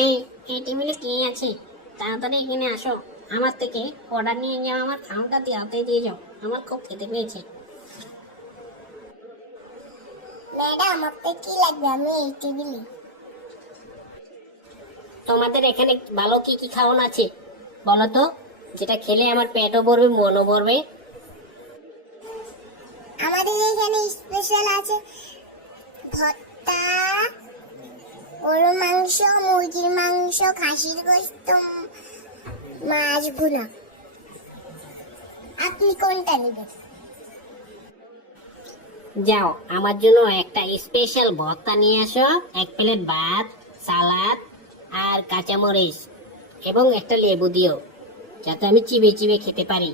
এই এই টেবিলে কে আছে? তাড়াতাড়ি এখানে আসো। আমার থেকে অর্ডার নিয়ে যাও, আমার খাওয়াটা তাড়াতাড়ি দিয়ে যাও, আমার খুব খেতে পেয়েছে। ম্যাডাম, আপনার কি লাগবে? আমি এই টেবিলে। তোমাদের এখানে ভালো কি কি খাওয়ান আছে বলো তো, যেটা খেলে আমার পেটও ভরবে মনও ভরবে। আমাদের এখানে স্পেশাল আছে ভর্তা, গরুর মাংস, মুরগির মাংস, খাসির গোশত, মাছ ভুনা। আপনি কোনটা নেবেন? যাও, আমার জন্য একটা স্পেশাল ভর্তা নিয়ে আসো, এক প্লেট ভাত, সালাদ আর কাঁচামরিচ এবং একটা লেবু দিও, যাতে আমি চিবিয়ে চিবিয়ে খেতে পারি।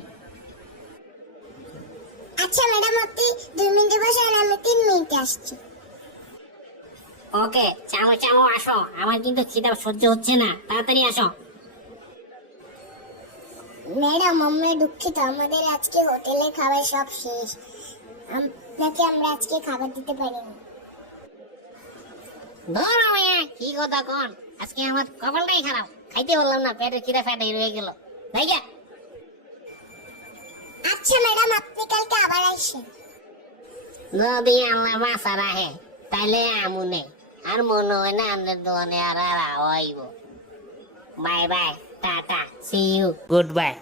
আচ্ছা ম্যাডাম, আপনি 2 মিনিটে বসেন, আমি 3 মিনিটে আসছি। ওকে, চামো চামো আসো, আমার কিন্তু খিদা সহ্য হচ্ছে না, তাড়াতাড়ি আসো। ম্যাডাম, আমরা দুঃখিত, আমাদের আজকে হোটেলে খাবার সব শেষ। আপনাকে আমরা আজকে খাবার দিতে পারিনি। ধর মাইয়া, কি কথা কোন? আজকে আমার কপালটাই খারাপ, খাইতে বললাম না, পেটের খিদা ফেটে রয়ে গেল। তাই যা। আচ্ছা ম্যাডাম, আপনি কালকে আবার আসেন। যদি আল্লাহ বাসা রাহে তাইলে আমুনে, আর মনে হয় না আমাদের দোকানে আর আর আইব। Bye bye, tata, see you, good by.